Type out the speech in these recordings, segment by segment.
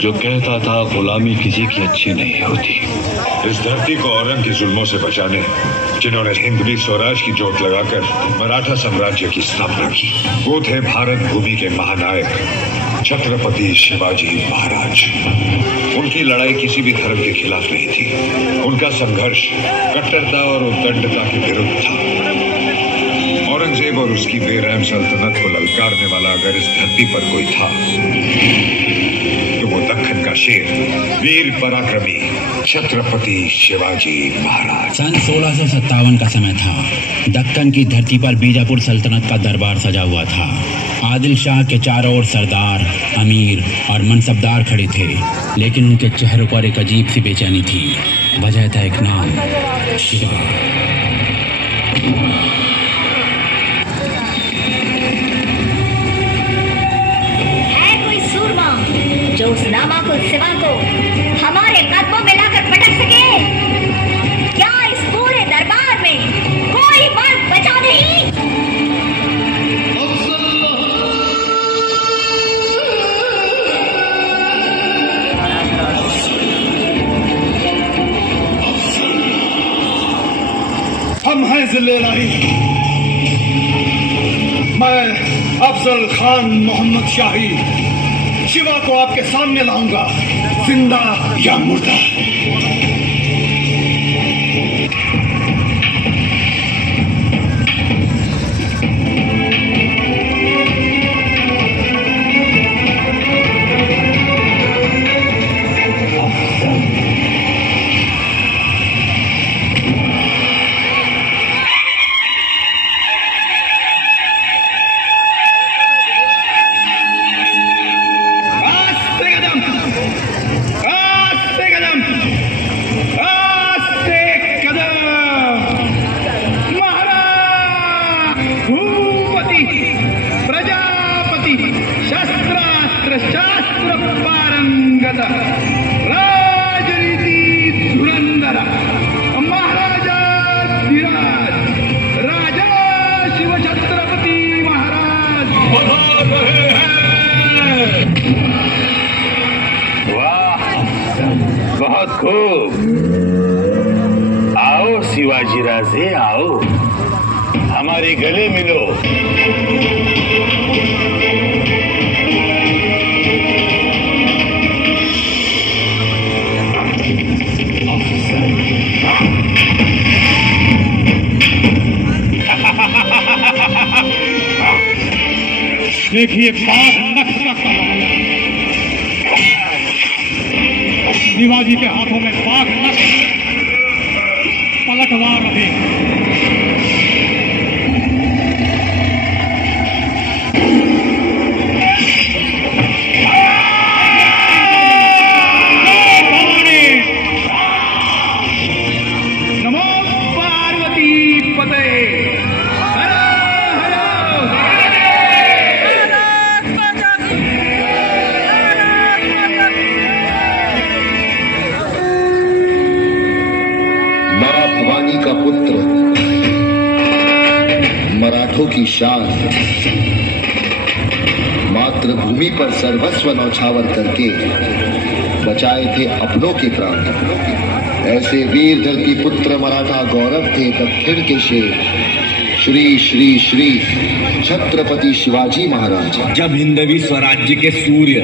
जो कहता था गुलामी किसी की अच्छी नहीं होती। इस धरती को औरंग के जुल्मों से बचाने जिन्होंने हिंदवी स्वराज की जोत लगाकर मराठा साम्राज्य की स्थापना की, वो थे भारत भूमि के महानायक छत्रपति शिवाजी महाराज। उनकी लड़ाई किसी भी धर्म के खिलाफ नहीं थी। उनका संघर्ष कट्टरता और उद्दंडता के विरुद्ध था। औरंगजेब और उसकी बेरहम सल्तनत को ललकारने वाला अगर इस धरती पर कोई था तो वो दक्खन का शेर, वीर पराक्रमी छत्रपति शिवाजी महाराज। सन 1657 का समय था। दक्कन की धरती पर बीजापुर सल्तनत का दरबार सजा हुआ था। आदिल शाह के चारों ओर सरदार, अमीर और मनसबदार खड़े थे, लेकिन उनके चेहरों पर एक अजीब सी बेचैनी थी। वजह था एक नाम, शिवा। जो उस नामाकुल शिवा को हमारे कदमों में लाकर पटक सके? क्या इस पूरे दरबार में कोई मर्द बचा नहीं? हम हैं जिले-इलाही। मैं अफजल खान मोहम्मद शाही शिवा को आपके सामने लाऊंगा, जिंदा या मुर्दा। बहुत खूब। आओ शिवाजी राजे, आओ हमारे गले मिलो। देखिए बाघ नख का कमाल। शिवाजी के हाथों में बाघ नख पलटवार रहे। नमो पार्वती पते। का पुत्र, मराठों की शान, मातृभूमि पर सर्वस्व न्यौछावर करके बचाए थे अपनों के प्राण। ऐसे वीर धरती पुत्र मराठा गौरव थे दक्षिण के शेर, श्री श्री श्री छत्रपति शिवाजी महाराज। जब हिंदवी स्वराज्य के सूर्य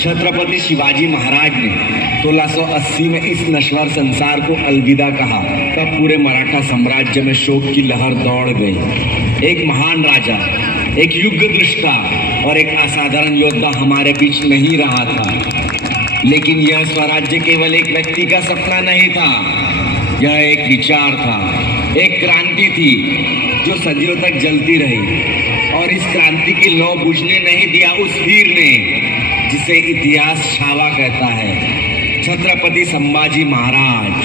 छत्रपति शिवाजी महाराज ने 1680 में इस नश्वर संसार को अलविदा कहा, तब पूरे मराठा साम्राज्य में शोक की लहर दौड़ गई। एक महान राजा, एक युग दृष्टा और एक असाधारण योद्धा हमारे बीच नहीं रहा था। लेकिन यह स्वराज्य केवल एक व्यक्ति का सपना नहीं था, यह एक विचार था, एक क्रांति थी जो सदियों तक जलती रही। और इस क्रांति की लौ बुझने नहीं दिया उस वीर ने जिसे इतिहास छावा कहता है, छत्रपति संभाजी महाराज।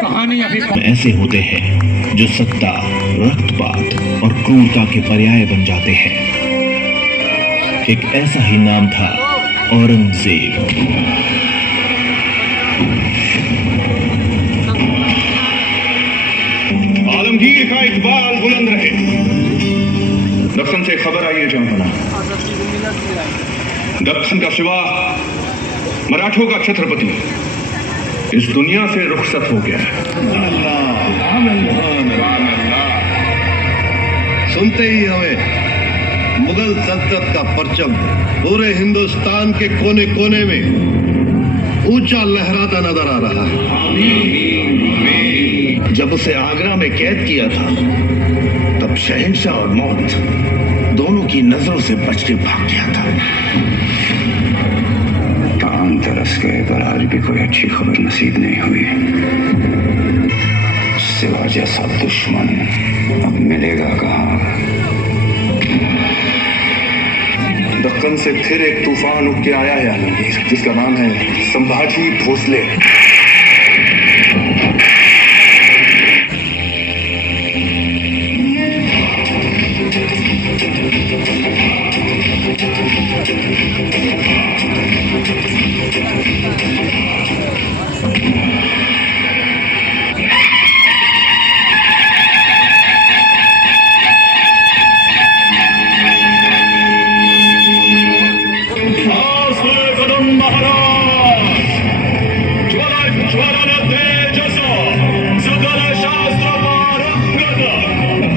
कहानी अभी ऐसे होते हैं जो सत्ता, रक्तपात और क्रूरता के पर्याय बन जाते हैं। एक ऐसा ही नाम था औरंगजेब। जहांगीर का इकबाल बुलंद रहे। दक्कन से खबर आई है जहांपना, दक्कन का शिवा मराठों का छत्रपति इस दुनिया से रुखसत हो गया है। सुनते ही हमें मुगल सल्तनत का परचम पूरे हिंदुस्तान के कोने कोने में ऊंचा लहराता नजर आ रहा है। जब उसे आगरा में कैद किया था तब शहंशाह और मौत दोनों की नजरों से बच के भाग गया था। कान तरस गए पर आज भी कोई अच्छी खबर नसीब नहीं हुई। सिवा जैसा दुश्मन अब मिलेगा कहाँ? दक्कन से फिर एक तूफान उठ के आया है आलमगीर, जिसका नाम है संभाजी भोसले।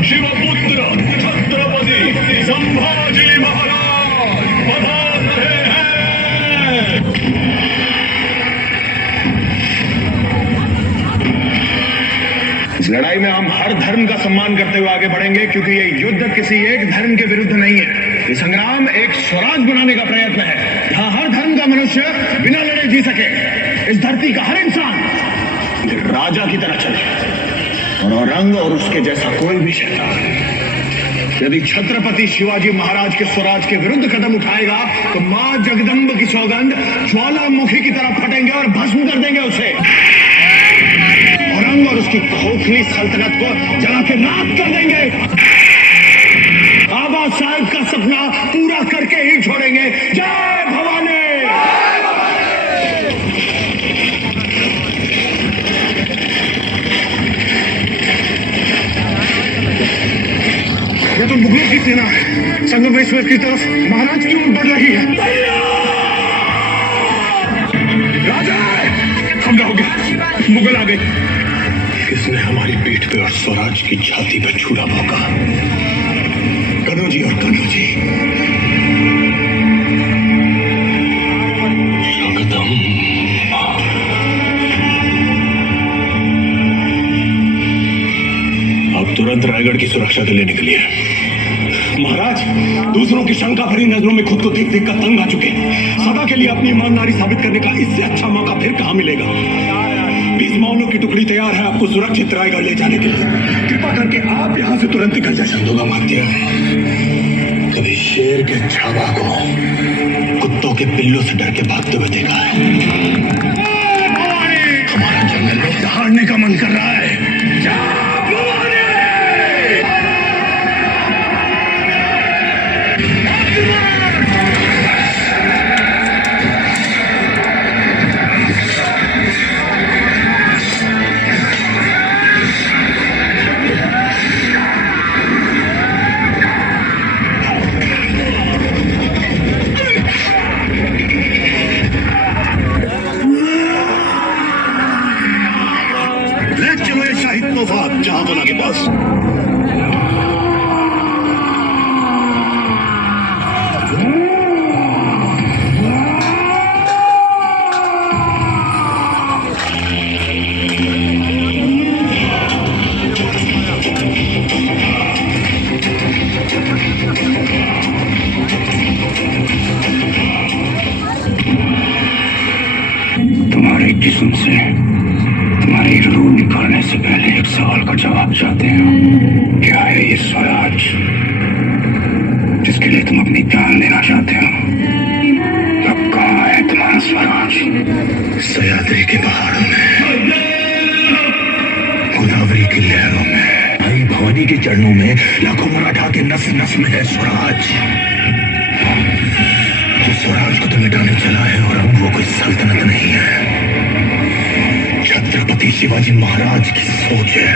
शिवपुत्र छत्रपति संभाजी महाराज पधार रहे हैं। इस लड़ाई में हम हर धर्म का सम्मान करते हुए आगे बढ़ेंगे, क्योंकि ये युद्ध किसी एक धर्म के विरुद्ध नहीं है। ये संग्राम एक स्वराज बनाने का प्रयत्न है, जहां हर धर्म का मनुष्य बिना लड़े जी सके। इस धरती का हर इंसान राजा की तरह चले, और औरंग और उसके जैसा कोई भी शैतान यदि छत्रपति शिवाजी महाराज के स्वराज के विरुद्ध कदम उठाएगा तो मां जगदम्ब की सौगंध ज्वालामुखी की तरह फटेंगे और भस्म कर देंगे उसे। औरंग और उसकी खोखली सल्तनत को जला के राख कर देंगे। बाबा साहब का सपना पूरा करके ही छोड़ेंगे। जय भवानी। ये तो मुगलों की सेना है, संगमेश्वर की तरफ महाराज की ओर बढ़ रही है। राजा हम रहोगे, मुगल आ गए। किसने हमारी पीठ पे और स्वराज की छाती पे छुरा भोंका? कन्हौजी और कन्हौजी। अब तुरंत रायगढ़ की सुरक्षा के लिए निकलिए। महाराज दूसरों की शंका भरी नजरों में खुद को देख देख कर तंग आ चुके हैं। सदा के लिए अपनी ईमानदारी साबित करने का इससे अच्छा मौका फिर कहां मिलेगा? 20 माउलों की टुकड़ी तैयार है आपको सुरक्षित रायगढ़ ले जाने के लिए। कृपा करके आप यहां से तुरंत निकल जाए। चंदोला मानते हैं कभी शेर के छावा को कुत्तों के पिल्लों से डर के भागते हुए देखा है। हमारा जंगल में दहाड़ने का मन कर रहा है। जहां के पास तुम्हारे जिस्म से तुम्हारी रूह निकालने से पहले एक सवाल का जवाब चाहते हैं। क्या है ये स्वराज जिसके लिए तुम अपनी जान देना चाहते हो? अब कहाँ है तुम्हारा स्वराज? सह्याद्री के पहाड़ों में, गोदावरी की लहरों में, भाई भवानी के चरणों में, लाखों मराठा के नस नस में है स्वराज। जिस स्वराज को तो मिटाने चला है और अब वो कोई सल्तनत नहीं है, छत्रपति शिवाजी महाराज की सोच है।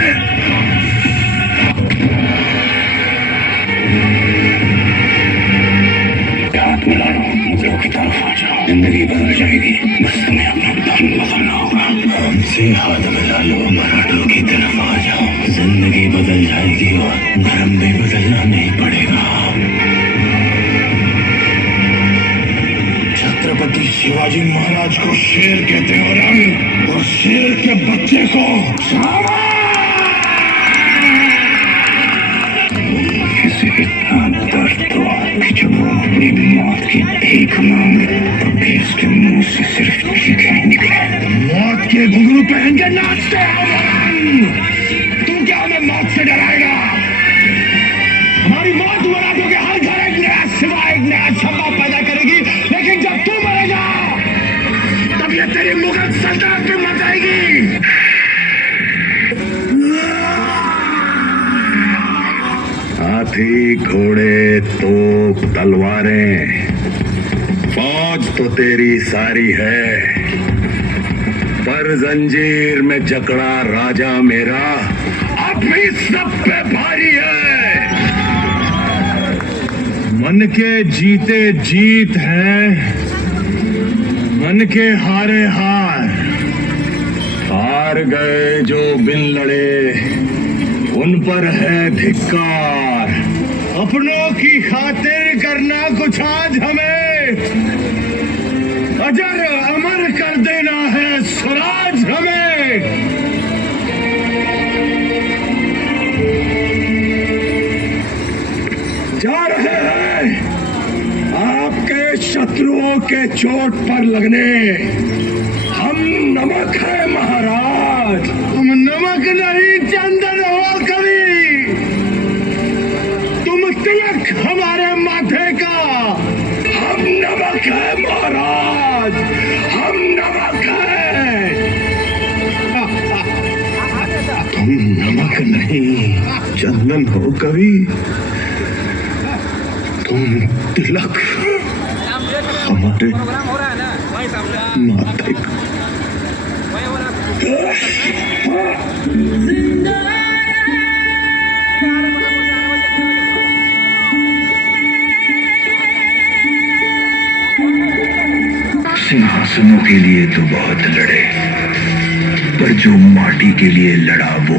मुझसे हाथ मिला लो, मराठों की तरफ आ जाओ। जिंदगी बदल जाएगी और धर्म भी बदलना नहीं पड़ेगा। छत्रपति शिवाजी महाराज को शेर कहते हैं औरंग, और शेर के बच्चे को इसे इतना दर्द हो कि जब वो अपनी मौत की भीख मांगे तभी उसके मुंह से सिर्फ चीखें निकले। मौत के घुंघरू पहन के नाचते हैं। तू क्या हमें मौत से डराएगा? हमारी मौत मराठों के हर घर एक नया सिवा, एक नया छप्पा पैदा करेगी। लेकिन जब तू मरेगा तब ये तेरी मुगल सल्तनत पे मर जाएगी। हाथी, घोड़े, तोप, तलवारें, फौज तो तेरी सारी है, पर जंजीर में जकड़ा राजा मेरा अब भी सब पे भारी है। मन के जीते जीत है, मन के हारे हार। हार गए जो बिन लड़े उन पर है धिक्कार। अपनों की खातिर करना कुछ आज हमें, अजर अमर कर देना है स्वराज हमें। जा रहे हैं आपके शत्रुओं के चोट पर लगने। हम नमक है महाराज, हम नमक नहीं चंदन हो कभी। तुम तिलक हमारे माथे का। हम नमक है महाराज, हम नमक है। तुम नमक नहीं चंदन हो कभी, तुम तिलक हमारे माथे का। सिंहासनों के लिए तो बहुत लड़े, पर जो माटी के लिए लड़ा वो